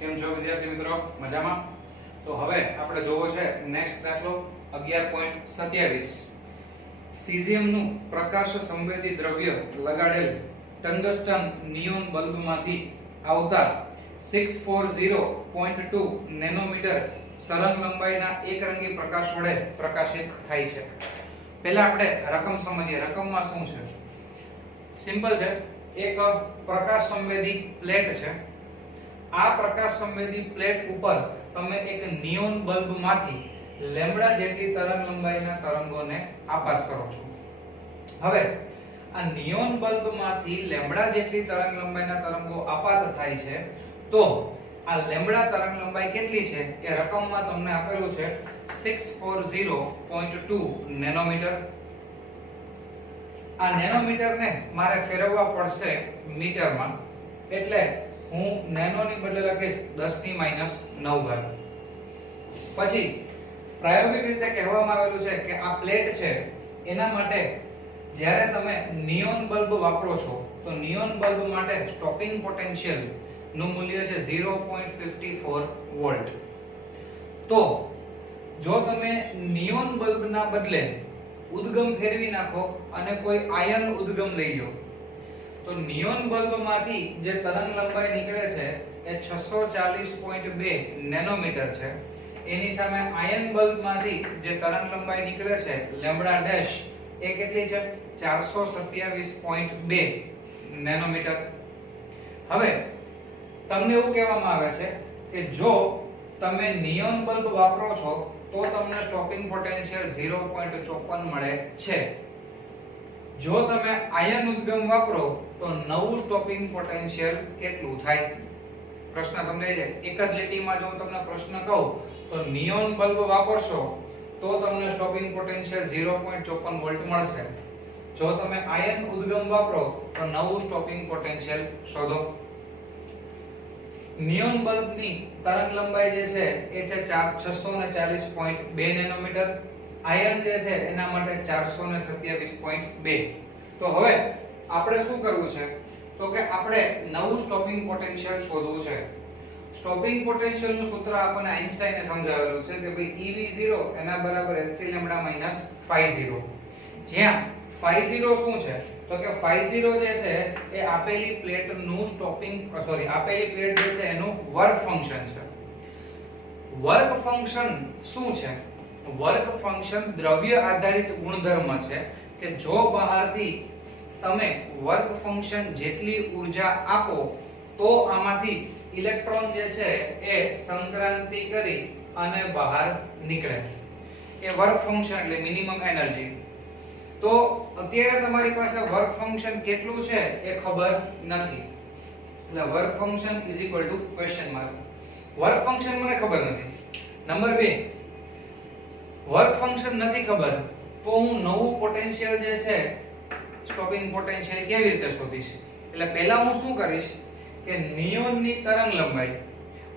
કેમ છો વિદ્યાર્થી મિત્રો? મજામાં? તો હવે આપણે જોવો છે નેક્સ્ટ દાખલો 11.27 સીઝિયમ નું પ્રકાશ સંવેદી દ્રવ્ય લગાડેલ ટંગસ્ટન નિયોન બલ્બમાંથી આવતા 640.2 નેનોમીટર તરંગ લંબાઈના એકરંગી પ્રકાશ વડે પ્રકાશિત થાય છે. પહેલા આપણે રકમ સમજીએ. રકમમાં શું છે? સિમ્પલ છે. એક પ્રકાશ સંવેદી પ્લેટ છે. આ પ્રકાશ સંવેદી પ્લેટ ઉપર તમે એક નિયોન બલ્બમાંથી લેમ્બડા જેટલી તરંગ લંબાઈના તરંગોને આપાત કરો છો. હવે આ નિયોન બલ્બમાંથી લેમ્બડા જેટલી તરંગ લંબાઈના તરંગો આપાત થાય છે તો આ લેમ્બડા તરંગ લંબાઈ કેટલી છે કે રકમમાં તમને આપેલું છે 640.2 નેનોમીટર. આ નેનોમીટરને મારે ફેરવવા પડશે મીટરમાં, એટલે હું નેનો ની બદલે લખીશ 10⁻⁹. પછી પ્રાયોગિક રીતે કહેવામાં આવેલું છે કે આ પ્લેટ છે એના માટે જ્યારે તમે નિયોન બલ્બ વાપરો છો તો નિયોન બલ્બ માટે સ્ટોપિંગ પોટેન્શિયલ નું મૂલ્ય છે 0.54 વોલ્ટ. તો જો તમે નિયોન બલ્બના બદલે ઉદ્ગમ ફેરવી નાખો અને કોઈ આયન ઉદ્ગમ લઈ લો તો નિયોન બલ્બમાંથી જે તરંગ લંબાઈ નીકળે છે એ 640.2 નેનોમીટર છે. એની સામે આયન બલ્બમાંથી જે તરંગ લંબાઈ નીકળે છે લેમ્બડા ડેશ એ કેટલી છે? 427.2 નેનોમીટર. હવે તમને એવું કહેવામાં આવે છે કે જો તમે નિયોન બલ્બ વાપરો છો તો તમને સ્ટોપિંગ પોટેન્શિયલ 0.54 મળે છે. જો તમે આયન ઉદ્ગમ વાપરો તો નવું સ્ટોપિંગ પોટેન્શિયલ કેટલું થાય? પ્રશ્ન સમજાય છે? એક જ લીટીમાં જો તમને પ્રશ્ન કહું તો નિયોન બલ્બ વાપરશો તો તમને સ્ટોપિંગ પોટેન્શિયલ 0.54 વોલ્ટ મળશે. જો તમે આયન ઉદ્ગમ વાપરો તો નવું સ્ટોપિંગ પોટેન્શિયલ શોધો. નિયોન બલ્બની તરંગ લંબાઈ જે છે એ છે 640.2 નેનોમીટર. આયન જે છે એના માટે 427.2. તો હવે આપણે શું કરવું છે તો કે આપણે નવું સ્ટોપિંગ પોટેન્શિયલ શોધવું છે. સ્ટોપિંગ પોટેન્શિયલ નું સૂત્ર આપણને આઈન્સ્ટાઈને સમજાવેલું છે કે ભાઈ EV0 એના બરાબર hc લેમ્બડા માઈનસ phi0. જ્યાં phi0 શું છે તો કે phi0 જે છે એ આપેલી પ્લેટ નું આપેલી પ્લેટ જે છે એનું વર્ક ફંક્શન છે. વર્ક ફંક્શન શું છે? વર્ક ફંક્શન દ્રવ્ય આધારિત ગુણધર્મ છે કે જો બહારથી તમે વર્ક ફંક્શન જેટલી ઊર્જા આપો તો આમાંથી ઇલેક્ટ્રોન જે છે એ સંક્રાંતિ કરી અને બહાર નીકળે. એ વર્ક ફંક્શન એટલે મિનિમમ એનર્જી. તો અત્યારે તમારી પાસે વર્ક ફંક્શન કેટલું છે એ ખબર નથી, એટલે work function is equal to question mark. Work function મને ખબર નથી. નંબર 2, વર્ક ફંક્શન નથી ખબર તો હું નવું પોટેન્શિયલ જે છે સ્ટોપિંગ પોટેન્શિયલ કેવી રીતે શોધીશ? એટલે પહેલા હું શું કરીશ કે નિયોનની તરંગ લંબાઈ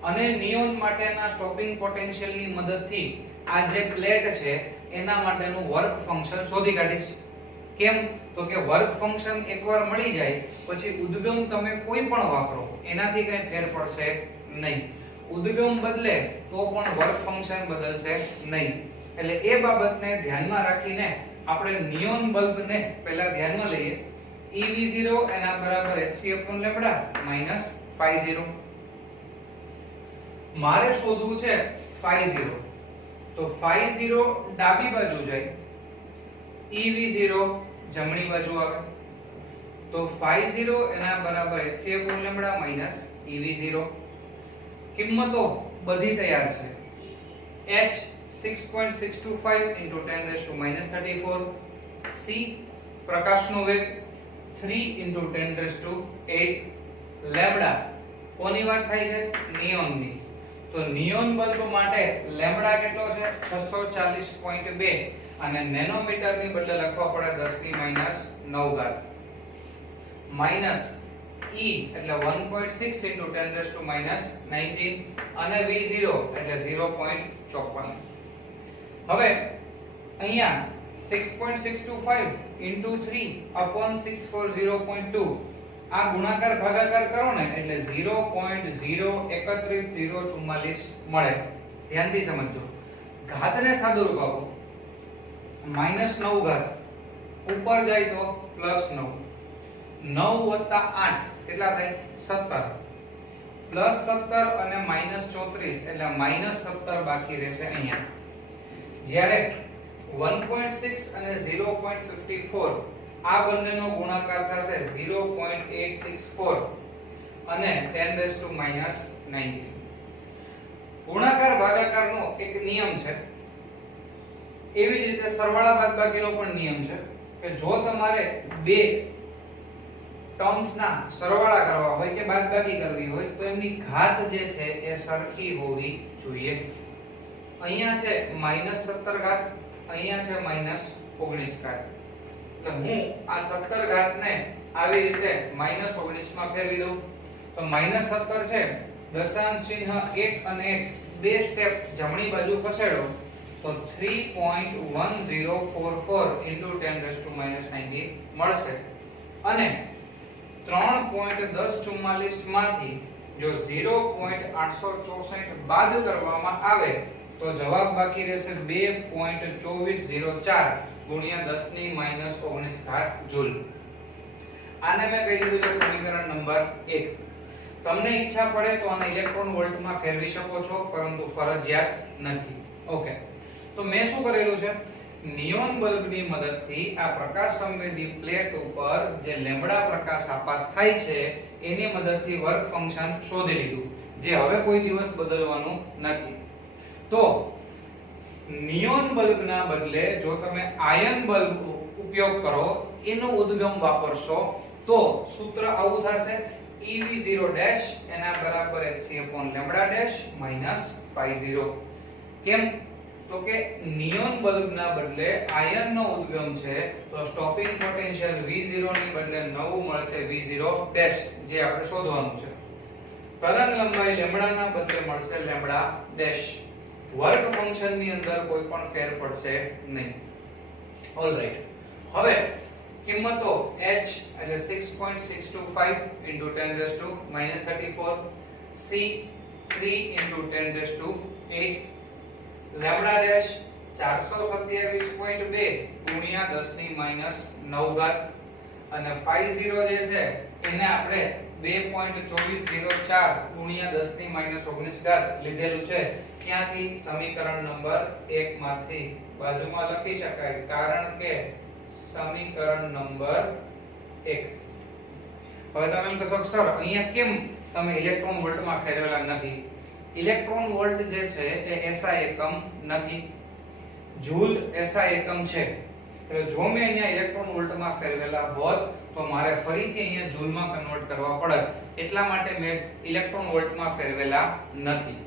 અને નિયોન માટેના સ્ટોપિંગ પોટેન્શિયલની મદદથી આ જે પ્લેટ છે એના માટેનું વર્ક ફંક્શન શોધી કાઢીશ. કેમ? તો કે વર્ક ફંક્શન એકવાર મળી જાય પછી ઉદ્ગમ તમે કોઈ પણ વાપરો એનાથી કઈ ફેર પડશે નહીં. ઉદ્ગમ બદલે તો પણ વર્ક ફંક્શન બદલશે નહીં. એટલે એ બાબતને ધ્યાનમાં રાખીને આપણે નિયોન બલ્બને પહેલા ધ્યાનમાં લઈએ. EV0 એના બરાબર hc લેમ્બડા માઈનસ phi0. મારે શોધવું છે phi0. તો phi0 ડાબી બાજુ જાય, EV0 જમણી બાજુ આવે. તો phi0 એના બરાબર hc લેમ્બડા માઈનસ EV0. કિંમતો બધી તૈયાર છે. h 6.625 into 10⁻⁻34. c પ્રકાશનો વેગ 3 into 10⁸8. લેમ્બડા કોની વાત થાય છે? નિયોનની. તો નિયોન બલ્બ માટે લેમ્બડા કેટલો છે? 640.2 અને નેનોમીટર ની બદલે લખવા પડે 10⁻⁹ માઈનસ E એટલે 1.6 into 10⁻⁹ અને V0 એટલે 0.54. હવે અહીંયા 6.625 into 3 upon 640.2 આ ગુણાકાર ભાગાકાર કરો ને એટલે 0.0314044 મળે. ધ્યાનથી સમજજો. ઘાતને સાદુરૂપ આપો. -9 ઘાત ઉપર જાય તો +9. 9 + 8 કેટલા થાય? 17. +17 અને -34 એટલે -17 બાકી રહેશે અહીંયા. જ્યારે 1.6 અને 0.54 આ બંનેનો ગુણાકાર થશે 0.864 અને 10⁻⁻⁹. ગુણાકાર ભાગાકારનો એક નિયમ છે. એવી જ રીતે સરવાળા બાદબાકીનો પણ નિયમ છે કે જો તમારે બે ટર્મ્સના સરવાળા કરવા હોય કે બાદબાકી કરવી હોય તો એમની ઘાત જે છે એ સરખી હોવી જોઈએ. અહીંયા છે -17 ઘાત, અહીંયા છે -19 ઘાત. એટલે હું આ 17 ઘાતને આવી રીતે -19 માં ફેરવી દઉં તો -17 છે, દશાંશ ચિહ્ન 1 અને 1 બે સ્ટેપ જમણી બાજુ ખસેડો તો 3.1044 10⁻⁹ મળશે. અને 3.1044 માંથી જો 0.864 બાદ કરવામાં આવે તો જવાબ બાકી રહેશે 2.2404 ગુણ્યા 10⁻⁻19 જૂલ. આને મેં કહી દીધું છે સમીકરણ નંબર 1. તમને ઈચ્છા પડે તો આને ઇલેક્ટ્રોન વોલ્ટમાં ફેરવી શકો છો, પરંતુ ફરજિયાત નથી. ઓકે, તો મેં શું કરેલું છે, નિયોન બલ્બની મદદથી આ પ્રકાશ સંવેદી પ્લેટ ઉપર જે લેમ્બડા પ્રકાશ આપાત થાય છે એની મદદથી વર્ક ફંક્શન શોધી લીધું, જે હવે કોઈ દિવસ બદલવાનું નથી. તો નિયોન બલ્બના બદલે જો તમે આયન બલ્બ ઉપયોગ કરો, એનો ઉદ્ગમ વાપરશો તો સૂત્ર આવું થશે, EV0' એના બરાબર hc/λ' -φ0. કેમ? તો કે નિયોન બલ્બના બદલે આયનનો ઉદ્ગમ છે તો સ્ટોપિંગ પોટેન્શિયલ V0 ની બદલે નવું મળશે V0', જે આપણે શોધવાનું છે. તરંગ લંબાઈ લેમ્બડાના બદલે મળશે λ'. વર્ક ફંક્શન ની અંદર કોઈ પણ ફેર પડશે નહીં. ઓલરાઈટ, હવે કિંમતો h એટલે 6.625 * 10⁻⁻34, c 3 * 10⁸8, λ' 427.2 ગુણ્યા 10⁻⁹ અને φ0 જે છે એને આપણે 2.2404 ગુણ્યા 10⁻⁹ લીધેલું છે. ત્યાંથી સમીકરણ નંબર 1 માંથી બાજુમાં લખી શકાય, કારણ કે સમીકરણ નંબર 1. હવે તમે એમ કહેશો સર અહીંયા કેમ તમે ઇલેક્ટ્રોન વોલ્ટમાં ફેરવેલા નથી? ઇલેક્ટ્રોન વોલ્ટ જે છે એ SI એકમ નથી, જૂલ SI એકમ છે. એટલે જો મેં અહીંયા ઇલેક્ટ્રોન વોલ્ટમાં ફેરવેલા હોત તો મારે ફરીથી અહીંયા જૂલમાં કન્વર્ટ કરવા પડત. એટલા માટે મેં ઇલેક્ટ્રોન વોલ્ટમાં ફેરવેલા નથી.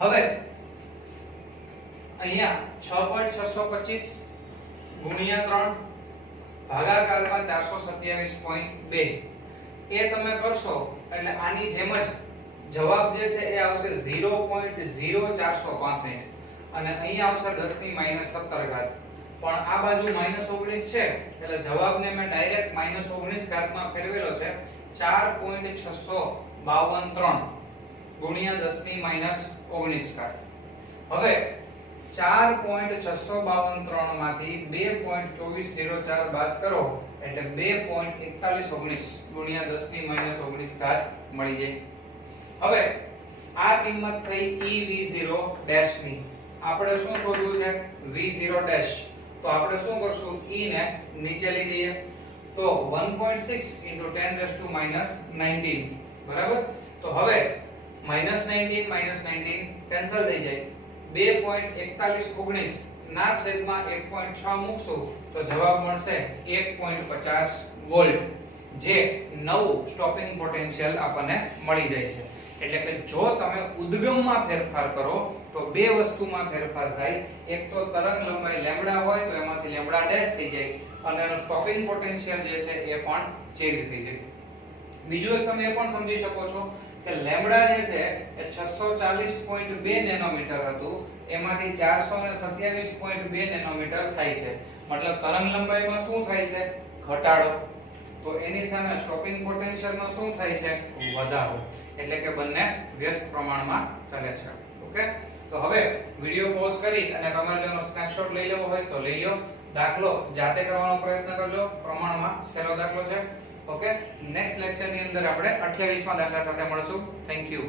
હવે અહીંયા 6.625 ગુણ્યા 3 ભાગાકારમાં 427.2 એ તમે કરશો એટલે આની જેમ જ જવાબ જે છે એ આવશે 0.0465 અને અહીંયા આવશે 10⁻⁻17. પણ આ બાજુ -19 છે એટલે જવાબને મેં ડાયરેક્ટ -19 ઘાતમાં ફેરવેલો છે. 4.652 ગુણ્યા 10⁻⁻19. હવે 4.652 માંથી 2.2404 બાદ કરો એટલે 2.4119 ગુણ્યા 10⁻⁻19 મળી જાય. હવે આ કિંમત થઈ EV0' ની. આપણે શું શોધવું છે? V0'. તો આપણે શું કરશું? E ને નીચે લઈ જઈએ તો 1.6 * 10⁻⁻19 બરાબર. તો હવે -19 કેન્સલ થઈ જાય. 2.4119 ના છેદમાં 1.6 મૂકશું તો જવાબ મળશે 1.50 વોલ્ટ, જે નવું સ્ટોપિંગ પોટેન્શિયલ આપણને મળી જાય છે. એટલે કે જો તમે ઉદ્ગમમાં ફેરફાર કરો તો બે વસ્તુમાં ફેરફાર થાય. એક તો તરંગ લંબાઈ લેમ્બડા હોય તો એમાંથી λ' થઈ જાય અને એનો સ્ટોપિંગ પોટેન્શિયલ જે છે એ પણ ચેન્જ થઈ જાય. બીજું એક તમે એ પણ સમજી શકો છો કે લેમ્બડા જે છે એ 640.2 નેનોમીટર હતું, એમાંથી 427.2 નેનોમીટર થાય છે. મતલબ તરંગ લંબાઈમાં શું થાય છે? ઘટાડો. તો એની સામે સ્ટોપિંગ પોટેન્શિયલમાં શું થાય છે? વધારો. એટલે કે બંને વ્યસ્ત પ્રમાણમાં ચાલે છે. ઓકે, તો હવે વિડિયો પોઝ કરી અને તમારે એનો સ્નેપશોટ લઈ લેવો હોય તો લઈ લો. દાખલો જાતે કરવાનો પ્રયત્ન કરજો, પ્રમાણમાં સહેલો દાખલો છે. ઓકે, નેક્સ્ટ લેક્ચરની અંદર આપણે 28મા દાખલા સાથે મળશું. Thank you.